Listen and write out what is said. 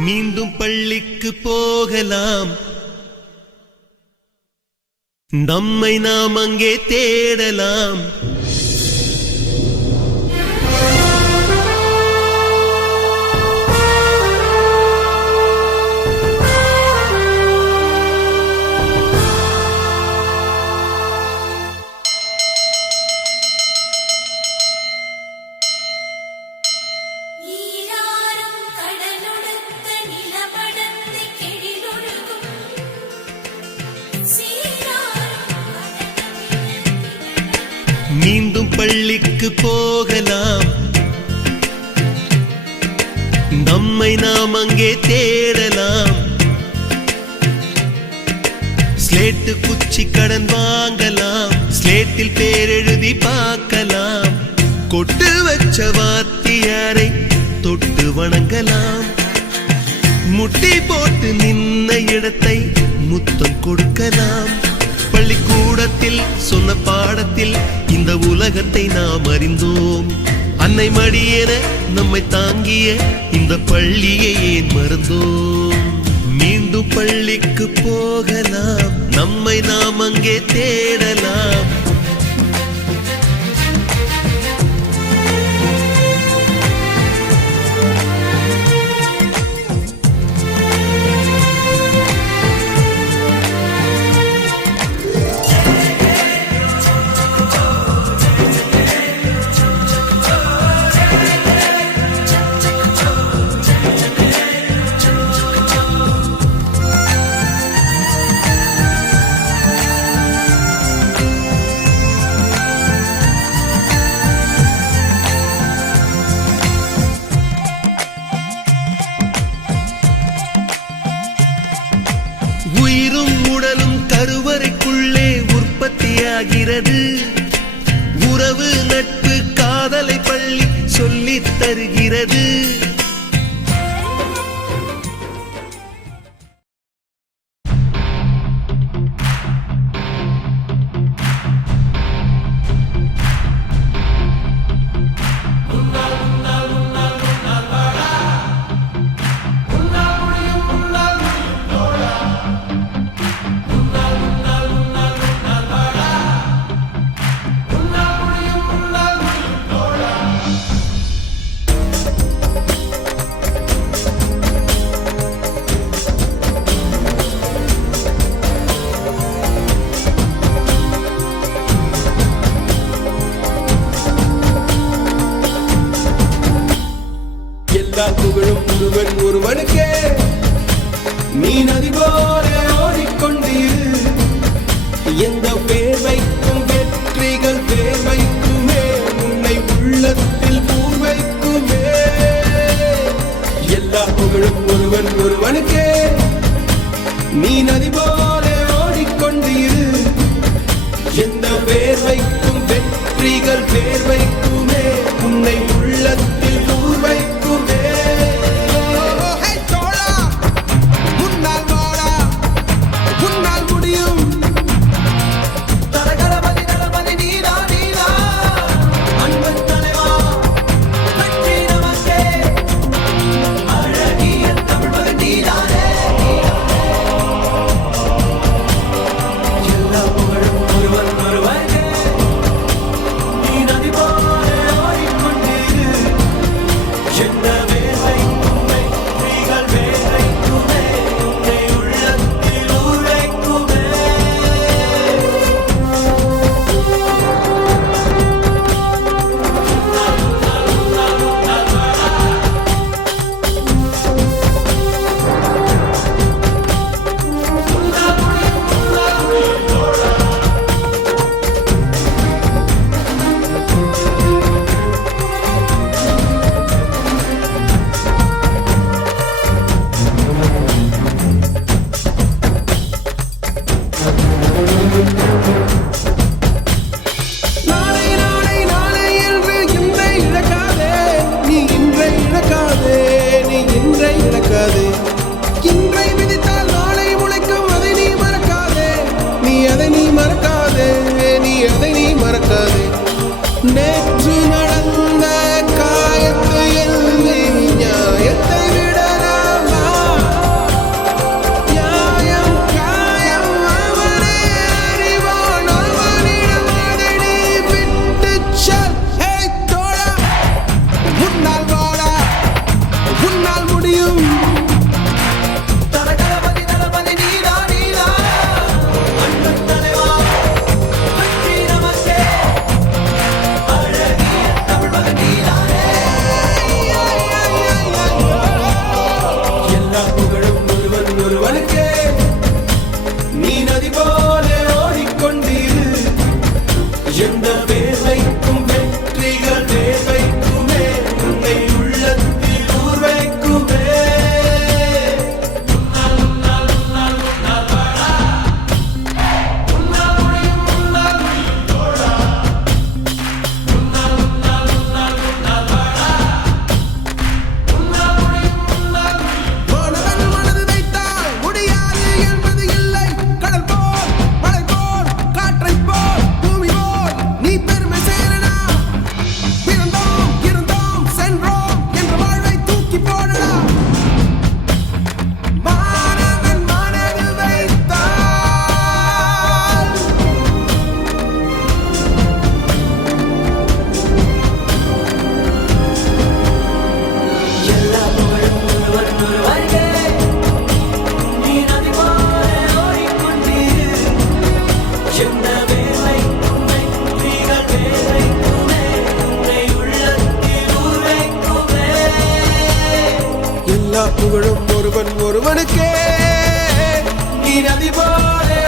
மீண்டும் பள்ளிக்கு போகலாம், நம்மை நாம் அங்கே தேடலாம். மீண்டும் பள்ளிக்கு போகலாம், நம்மை நாம் அங்கே தேடலாம். ஸ்லேட்டு குச்சி கடன் வாங்கலாம், ஸ்லேட்டில் பேர் எழுதி பார்க்கலாம். கொட்டு வச்ச வாத்தியாரை தொட்டு வணங்கலாம். முட்டி போட்டு நின்ன இடத்தை முத்தம் கொடுக்கலாம். பள்ளிக்கூடத்தில் சொன்ன பாடத்தில் இந்த உலகத்தை நாம் அறிந்தோம். அன்னை மடியென நம்மை தாங்கிய இந்த பள்ளியை ஏன் மறந்தோம்? மீண்டும் பள்ளிக்கு போகலாம், நம்மை நாம் அங்கே தேடலாம். உயிரும் உடலும் கருவறைக்குள்ளே உற்பத்தியாகிறது. உறவு நட்பு காதலை பள்ளி சொல்லித் தருகிறது. புகழும் ஒருவன் ஒருவனுக்கே, நீ நதி போல ஓடிக்கொண்டீர். எந்த வேர்வைக்கும் வெற்றிகள் வேர்வைக்குமே, உன்னை உள்ளத்தில் பூர்வைக்குமே. எல்லா புகழும் ஒருவன் ஒருவனுக்கே, நீ நதி போல ஓடிக்கொண்டீர். எந்த வேர்வைக்கும் வெற்றிகள் வேர்வைக்குமே, உன்னை உள்ளத்தில் பூர்வைக்குமே. புகழும் ஒருவன் ஒருவனுக்கே நீ நதி போலே